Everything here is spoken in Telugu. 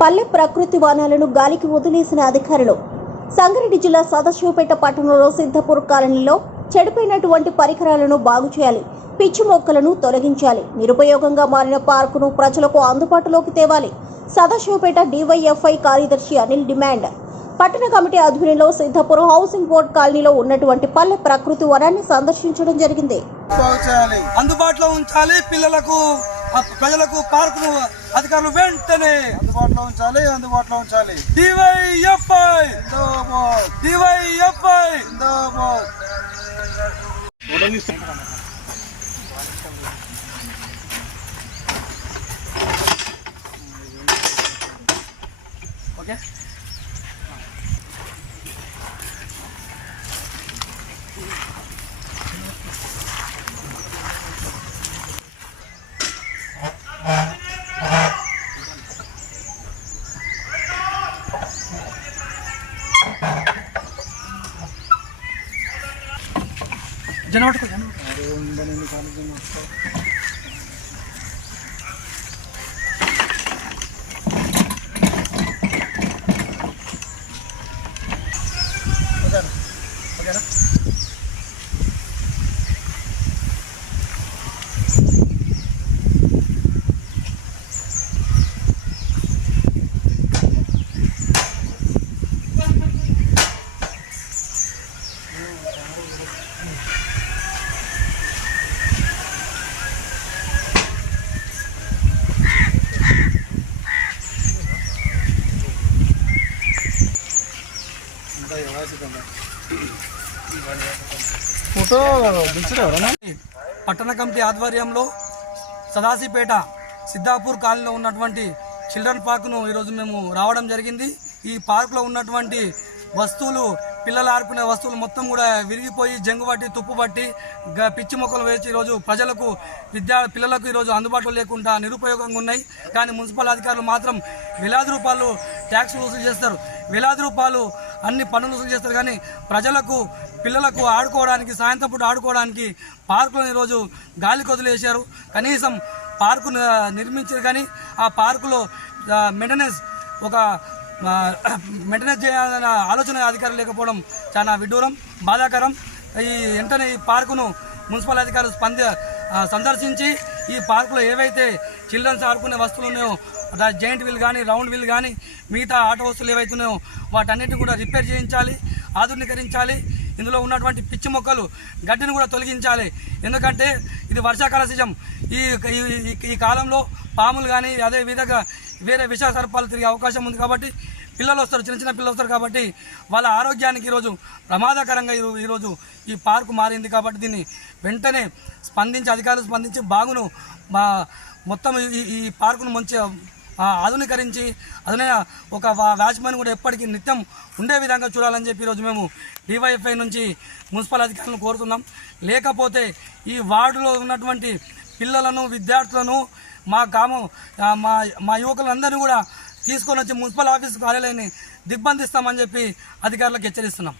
పల్లె ప్రకృతి వనాలను గాలికి వదిలేసిన అధికారులు. సంగారెడ్డి జిల్లా సదాశివపేట పట్టణంలో సిద్ధపూర్ కాలనీలో చెడిపోయినటువంటి పరికరాలను బాగు చేయాలి పిచ్చి మొక్కలను తొలగించాలి నిరుపయోగంగా మారిన పార్కును ప్రజలకు అందుబాటులోకి తేవాలి సదాశివపేట డివైఎఫ్ఐ కార్యదర్శి అనిల్ డిమాండ్. పట్టణ కమిటీ ఆధ్వర్యంలో సిద్ధపూర్ హౌసింగ్ బోర్డ్ కాలనీలో ఉన్నటువంటి పల్లె ప్రకృతి వనాన్ని సందర్శించడం జరిగింది. అందుబాటులో ఉంచాలి పిల్లలకు ప్రజలకు పార్కును అధికారులు వెంటనే అందుబాటులో ఉంచాలి అందుబాటులో ఉంచాలి. డివైఎఫ్ఐ డివైఎఫ్ఐ ఓకే ఓకే జనవట్టుకో జనవట్టుకో ఓకేనా? ఫోటో పట్టణ కమిటీ ఆధ్వర్యంలో సదాశిపేట సిద్ధాపూర్ కాలనీలో ఉన్నటువంటి చిల్డ్రన్ పార్కును ఈరోజు మేము రావడం జరిగింది. ఈ పార్క్లో ఉన్నటువంటి వస్తువులు పిల్లలు ఆడుకునే వస్తువులు మొత్తం కూడా విరిగిపోయి జంగు పట్టి తుప్పు పట్టి గ- పిచ్చి మొక్కలు వేసి ఈరోజు ప్రజలకు విద్యా పిల్లలకు ఈరోజు అందుబాటులో లేకుండా నిరుపయోగంగా ఉన్నాయి. కానీ మున్సిపల్ అధికారులు మాత్రం వేలాది రూపాయలు ట్యాక్స్ వసూలు చేస్తారు. వేలాది రూపాయలు అన్ని పనులు చేస్తారు. కానీ ప్రజలకు పిల్లలకు ఆడుకోవడానికి సాయంత్రం పూట ఆడుకోవడానికి పార్కులను ఈరోజు కొదులు వేశారు. కనీసం పార్కు నిర్మించారు. కానీ ఆ పార్కులో మెయింటెనెన్స్ ఒక మెయింటెనెన్స్ చేయాలన్న ఆలోచన అధికారులు లేకపోవడం చాలా విడ్డూరం బాధాకరం. ఈ వెంటనే ఈ పార్కును మున్సిపల్ అధికారులు స్పంద సందర్శించి ఈ పార్కులో ఏవైతే చిల్డ్రన్స్ ఆడుకునే వస్తువులు ఉన్నాయో జాయింట్ వీల్ కానీ రౌండ్ వీల్ కానీ మిగతా ఆట వస్తువులు ఏవైతే ఉన్నాయో వాటన్నిటిని కూడా రిపేర్ చేయించాలి ఆధునీకరించాలి. ఇందులో ఉన్నటువంటి పిచ్చి మొక్కలు గడ్డిని కూడా తొలగించాలి. ఎందుకంటే ఇది వర్షాకాల సీజం ఈ ఈ- ఈ- ఈ కాలంలో పాములు కానీ అదే విధంగా వేరే విష సర్పాలు తిరిగే అవకాశం ఉంది కాబట్టి పిల్లలు వస్తారు చిన్న చిన్న పిల్లలు వస్తారు కాబట్టి వాళ్ళ ఆరోగ్యానికి ఈరోజు ప్రమాదకరంగా ఈరోజు ఈ పార్కు మారింది కాబట్టి దీన్ని వెంటనే స్పందించి అధికారులు స్పందించి బాగును మా మొత్తం ఈ ఈ పార్కును మంచి ఆధునీకరించి అదనే ఒక వాచ్మెన్ కూడా ఎప్పటికీ నిత్యం ఉండే విధంగా చూడాలని చెప్పి ఈరోజు మేము డివైఎఫ్ఐ నుంచి మున్సిపల్ అధికారులను కోరుతున్నాం. లేకపోతే ఈ వార్డులో ఉన్నటువంటి పిల్లలను విద్యార్థులను మా గ్రామం మా మా యువకులందరినీ కూడా తీసుకొని వచ్చి మున్సిపల్ ఆఫీస్ కార్యాలయాన్ని దిగ్బంధిస్తామని చెప్పి అధికారులకు హెచ్చరిస్తున్నాం.